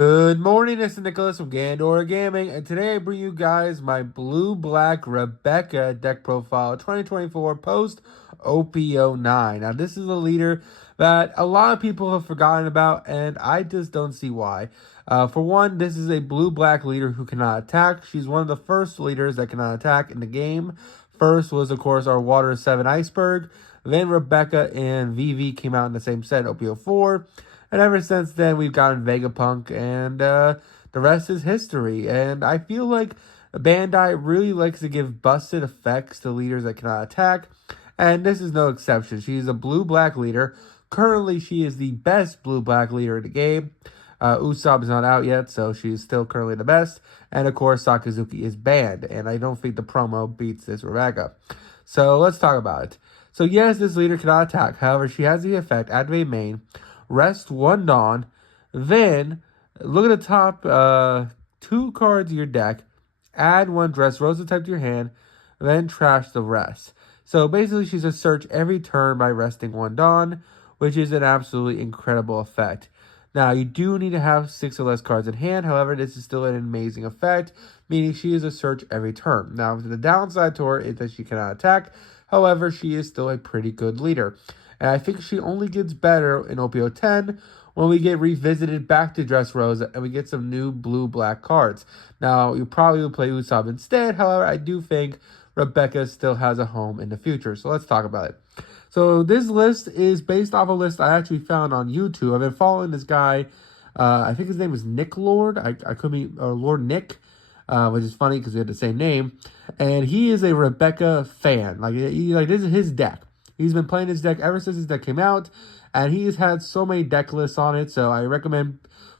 Good morning, this is Nicholas from Gandora Gaming, and today I bring you guys my blue-black Rebecca deck profile 2024 post OP09. Now, this is a leader that a lot of people have forgotten about, and I just don't see why. For one, this is a blue-black leader who cannot attack. She's one of the first leaders that cannot attack in the game. First was, of course, our Water 7 Iceberg. Then Rebecca and VV came out in the same set, OP04. And ever since then, we've gotten Vegapunk, and the rest is history. And I feel like Bandai really likes to give busted effects to leaders that cannot attack, and this is no exception. She's a blue-black leader. Currently, she is the best blue-black leader in the game. Usopp is not out yet, so she's still currently the best. And of course, Sakazuki is banned, and I don't think the promo beats this Rebecca. So let's talk about it. So yes, this leader cannot attack. However, she has the effect, activate main, rest one Dawn, then look at the top two cards of your deck, add one Dressrosa type to your hand, then trash the rest. So basically, she's a search every turn by resting one Dawn, which is an absolutely incredible effect. Now, you do need to have 6 or less cards in hand. However, this is still an amazing effect, meaning she is a search every turn. Now, the downside to her is that she cannot attack. However, she is still a pretty good leader. And I think she only gets better in OP10 when we get revisited back to Dressrosa and we get some new blue-black cards. Now, you probably will play Usopp instead. However, I do think Rebecca still has a home in the future. So let's talk about it. So this list is based off a list I actually found on YouTube. I've been following this guy. I think his name is Nick Lord. I could be Lord Nick, which is funny because we had the same name. And he is a Rebecca fan. Like this is his deck. He's been playing his deck ever since his deck came out, and he's had so many deck lists on it, so I recommend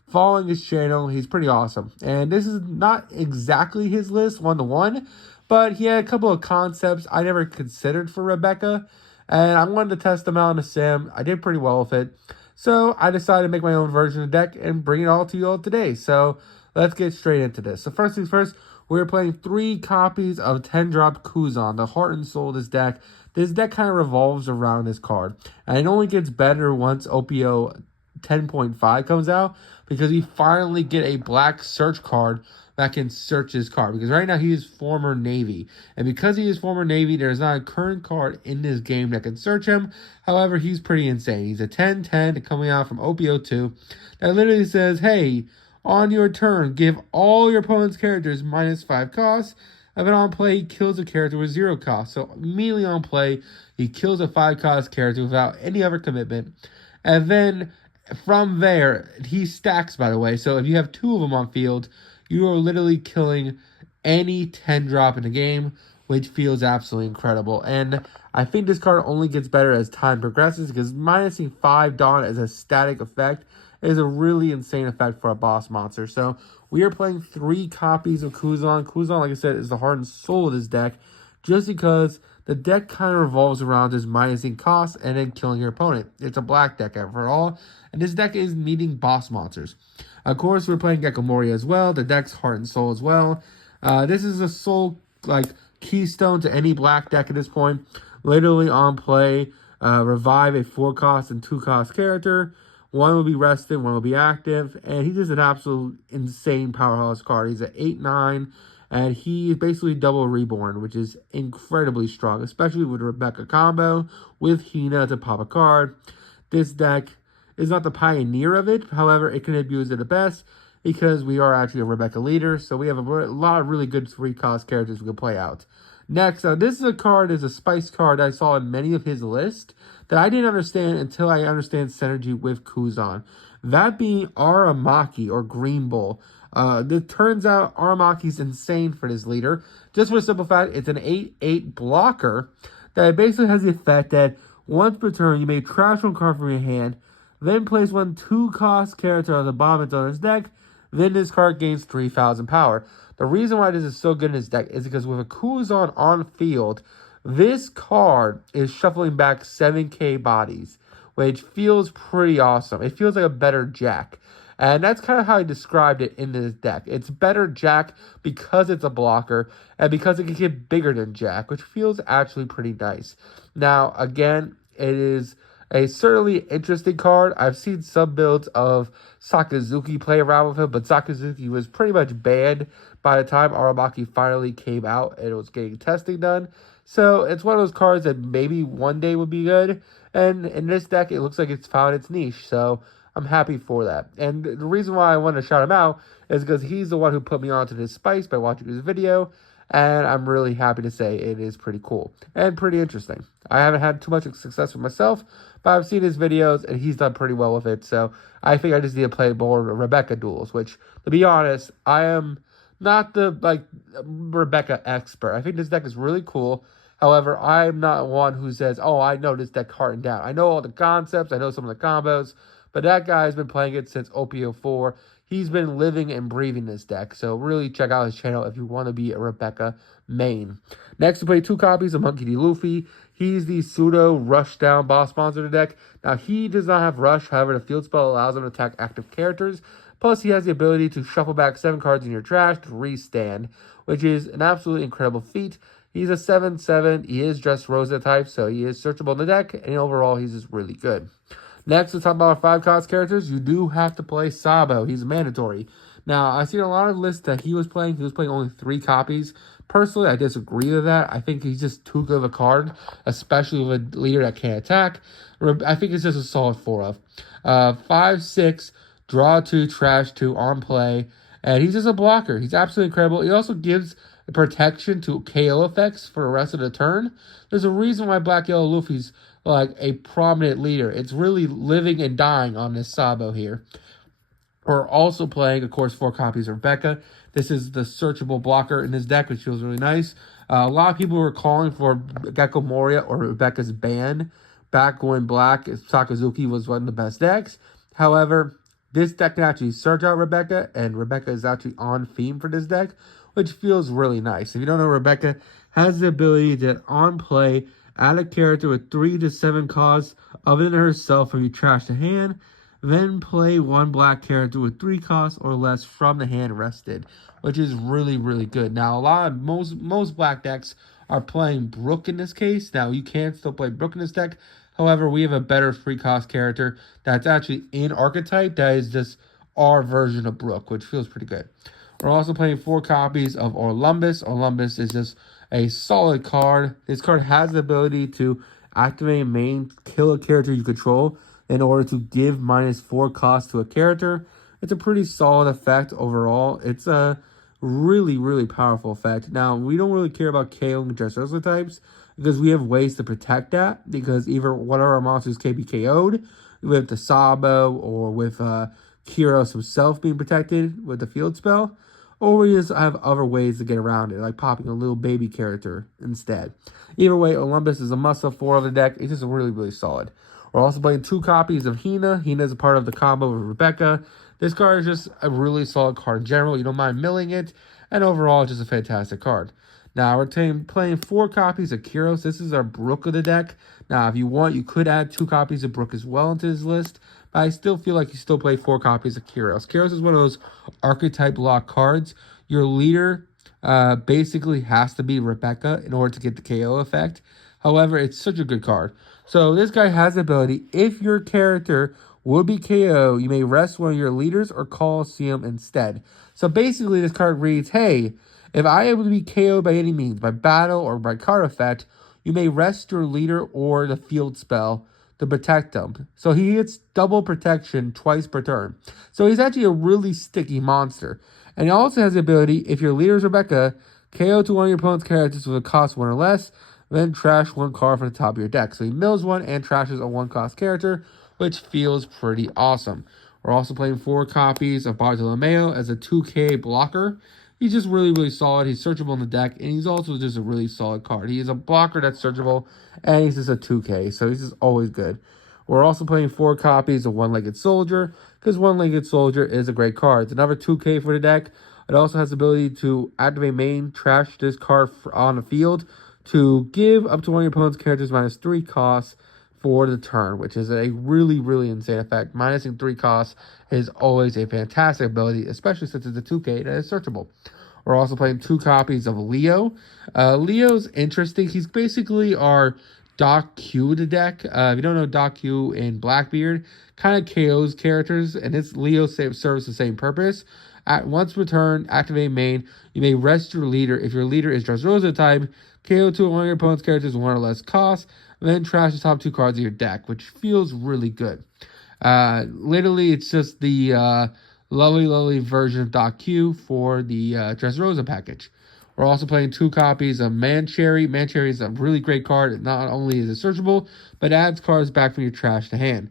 following his channel. He's pretty awesome. And this is not exactly his list, one-to-one, but he had a couple of concepts I never considered for Rebecca, and I wanted to test them out in a sim. I did pretty well with it, so I decided to make my own version of the deck and bring it all to you all today. So let's get straight into this. So first things first, we're playing 3 copies of 10-drop Kuzan, the heart and soul of this deck. This deck kind of revolves around this card, and it only gets better once OPO 10.5 comes out, because we finally get a black search card that can search his card, because right now he is former Navy, and because he is former Navy, there's not a current card in this game that can search him. However, he's pretty insane. He's a 10-10 coming out from OPO2 that literally says, hey, on your turn, give all your opponent's characters -5 costs. And then on play, he kills a character with 0 cost. So immediately on play, he kills a 5-cost character without any other commitment. And then from there, he stacks, by the way. So if you have 2 of them on field, you are literally killing any 10-drop in the game, which feels absolutely incredible. And I think this card only gets better as time progresses, because minusing 5 Dawn as a static effect is a really insane effect for a boss monster. So we are playing 3 copies of Kuzan. Kuzan, like I said, is the heart and soul of this deck, just because the deck kind of revolves around just minusing costs and then killing your opponent. It's a black deck overall, and this deck is meeting boss monsters. Of course, we're playing Gecko Moria as well. The deck's heart and soul as well. This is a soul keystone to any black deck at this point. Literally on play, revive a 4-cost and 2-cost character. One will be rested, one will be active, and he's just an absolute insane powerhouse card. He's an 8-9, and he is basically double reborn, which is incredibly strong, especially with Rebecca combo, with Hina to pop a card. This deck is not the pioneer of it, however, it can abuse it the best, because we are actually a Rebecca leader, so we have a lot of really good 3-cost characters we can play out. Next, this is a card, is a spice card I saw in many of his lists that I didn't understand until I understand synergy with Kuzan. That being Aramaki, or Green Bull. It turns out Aramaki's insane for this leader. Just for the simple fact, it's an 8-8 blocker that basically has the effect that once per turn, you may trash one card from your hand, then place one 2-cost character on the bottom of his deck, then this card gains 3,000 power. The reason why this is so good in this deck is because with a Kuzan on field, this card is shuffling back 7k bodies, which feels pretty awesome. It feels like a better Jack. And that's kind of how I described it in this deck. It's better Jack because it's a blocker, and because it can get bigger than Jack, which feels actually pretty nice. Now, again, it is a certainly interesting card. I've seen some builds of Sakazuki play around with him, but Sakazuki was pretty much banned by the time Aramaki finally came out and it was getting testing done. So it's one of those cards that maybe one day would be good. And in this deck, it looks like it's found its niche. So I'm happy for that. And the reason why I want to shout him out is because he's the one who put me onto this spice by watching his video. And I'm really happy to say it is pretty cool and pretty interesting. I haven't had too much success with myself, but I've seen his videos and he's done pretty well with it. So I think I just need to play more Rebecca duels, which, to be honest, I am not the Rebecca expert. I think this deck is really cool. However, I'm not one who says, oh, I know this deck heart and down. I know all the concepts. I know some of the combos. But that guy's been playing it since OP04. He's been living and breathing this deck. So really check out his channel if you want to be a Rebecca main. Next, to play 2 copies of Monkey D. Luffy. He's the pseudo rush down boss monster of the deck. Now, he does not have rush. However, the field spell allows him to attack active characters. Plus, he has the ability to shuffle back 7 cards in your trash to restand, which is an absolutely incredible feat. He's a 7/7. He is just Rosa type, so he is searchable in the deck. And overall, he's just really good. Next, let's talk about our 5-cost characters. You do have to play Sabo. He's mandatory. Now, I've seen a lot of lists that he was playing. He was playing only 3 copies. Personally, I disagree with that. I think he's just too good of a card, especially with a leader that can't attack. I think it's just a solid 4 of. 5/6, draw 2, trash 2, on play. And he's just a blocker. He's absolutely incredible. He also gives protection to KO effects for the rest of the turn. There's a reason why Black Yellow Luffy's like a prominent leader. It's really living and dying on this Sabo here. We're also playing, of course, 4 copies of Rebecca. This is the searchable blocker in this deck, which feels really nice. A lot of people were calling for Gecko Moria or Rebecca's ban back when Black Sakazuki was one of the best decks. However, this deck can actually search out Rebecca, and Rebecca is actually on theme for this deck, which feels really nice. If you don't know, Rebecca has the ability to, on play, add a character with 3 to 7 costs other than herself from your trash to hand, then play 1 black character with 3 costs or less from the hand rested, which is really, really good. Now, most black decks are playing Brook in this case. Now, you can still play Brook in this deck. However, we have a better 3-cost character that's actually in archetype that is just our version of Brook, which feels pretty good. We're also playing 4 copies of Orlumbus. Orlumbus is just a solid card. This card has the ability to activate main, kill a character you control in order to give -4 cost to a character. It's a pretty solid effect overall. It's a really, really powerful effect. Now, we don't really care about KOing Dressrosa types because we have ways to protect that, because either one of our monsters can be KO'd with the Sabo or with Kyros himself being protected with the field spell, or we just have other ways to get around it, like popping a little baby character instead. Either way, Olympus is a must-have 4 of the deck. It's just really, really solid. We're also playing 2 copies of Hina. Hina is a part of the combo with Rebecca. This card is just a really solid card in general. You don't mind milling it. And overall, it's just a fantastic card. Now, we're playing 4 copies of Kyros. This is our Brook of the deck. Now, if you want, you could add 2 copies of Brook as well into this list. But I still feel like you still play 4 copies of Kyros. Kyros is one of those archetype lock cards. Your leader basically has to be Rebecca in order to get the KO effect. However, it's such a good card. So this guy has the ability, if your character will be KO, you may rest one of your leaders or Colosseum instead. So basically, this card reads, hey, if I am able to be KO'd by any means, by battle or by card effect, you may rest your leader or the field spell to protect them. So he gets double protection twice per turn. So he's actually a really sticky monster. And he also has the ability, if your leader is Rebecca, KO to one of your opponent's characters with a cost 1 or less, then trash 1 card from the top of your deck. So he mills 1 and trashes a 1-cost character, which feels pretty awesome. We're also playing 4 copies of Bartolomeo as a 2K blocker. He's just really, really solid. He's searchable in the deck, and he's also just a really solid card. He is a blocker that's searchable, and he's just a 2K, so he's just always good. We're also playing 4 copies of One-Legged Soldier, because One-Legged Soldier is a great card. It's another 2K for the deck. It also has the ability to activate main, trash this card on the field to give up to one of your opponent's characters -3 costs for the turn, which is a really, really insane effect. Minusing 3 costs is always a fantastic ability, especially since it's a 2K that is searchable. We're also playing 2 copies of Leo. Leo's interesting. He's basically our Doc Q in the deck. If you don't know Doc Q in Blackbeard, kind of KOs characters, and its Leo serves the same purpose. At once per turn, activate main. You may rest your leader. If your leader is Dressrosa type, KO two of one of your opponent's characters with one or less cost, and then trash the top 2 cards of your deck, which feels really good. Literally, it's just the lovely version of Doc Q for the Dressrosa package. We're also playing 2 copies of Mancherry. Mancherry is a really great card. Not only is it searchable, but adds cards back from your trash to hand.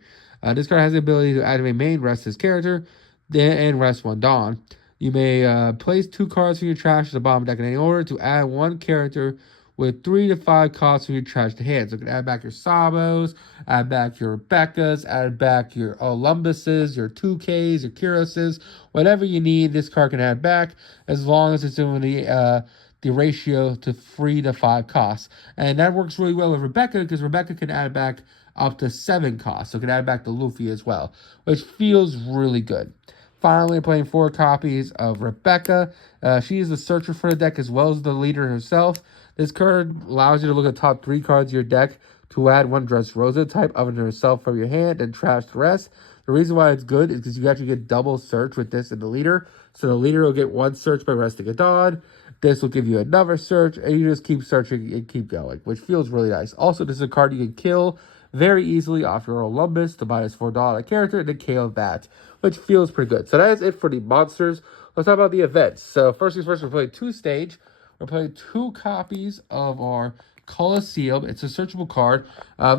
This card has the ability to activate main, rest his character, and rest 1 Dawn. You may place 2 cards from your trash to the bottom deck in any order to add 1 character with 3 to 5 costs from your trash to hand. So you can add back your Sabos, add back your Rebeccas, add back your Olumbuses, your 2Ks, your Kiroses, whatever you need, this card can add back as long as it's doing the ratio to 3 to 5 costs. And that works really well with Rebecca because Rebecca can add back up to 7 costs. So it can add back to Luffy as well, which feels really good. Finally, playing 4 copies of Rebecca. She is the searcher for the deck as well as the leader herself. This card allows you to look at the top 3 cards of your deck to add 1 Dressrosa type other than herself from your hand and trash the rest. The reason why it's good is because you actually get double search with this in the leader. So the leader will get 1 search by resting a Dawn. This will give you another search, and you just keep searching and keep going, which feels really nice. Also, this is a card you can kill very easily off your Olympus to -4 Dawn character and then KO that, which feels pretty good. So that is it for the monsters. Let's talk about the events. So first things first, we're playing 2 stage. We're playing 2 copies of our Colosseum. It's a searchable card.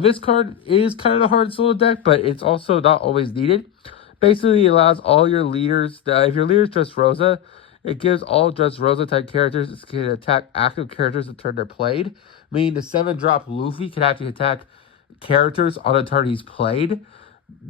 This card is kind of the hard solo deck, but it's also not always needed. Basically, it allows all your leaders, if your leader is Dressrosa, it gives all Dressrosa type characters it can attack active characters the turn they're played. Meaning the 7-drop Luffy can actually attack characters on a turn he's played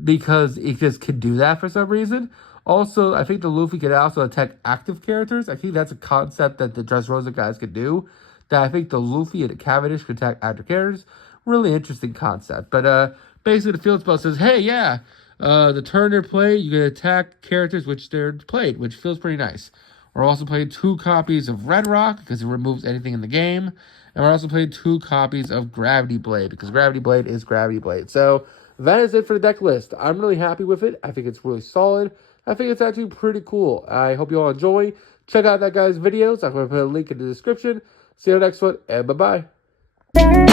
because it just can do that for some reason. Also, I think the Luffy can also attack active characters. I think that's a concept that the Dressrosa guys can do. That I think the Luffy and the Cavendish can attack active characters. Really interesting concept. But basically, the field spell says, hey, yeah, the turn they're played, you can attack characters which they're played, which feels pretty nice. We're also playing 2 copies of Red Rock because it removes anything in the game. And we're also playing 2 copies of Gravity Blade because Gravity Blade is Gravity Blade. So that is it for the deck list. I'm really happy with it. I think it's really solid. I think it's actually pretty cool. I hope you all enjoy. Check out that guy's videos. I'm going to put a link in the description. See you next one, and bye-bye.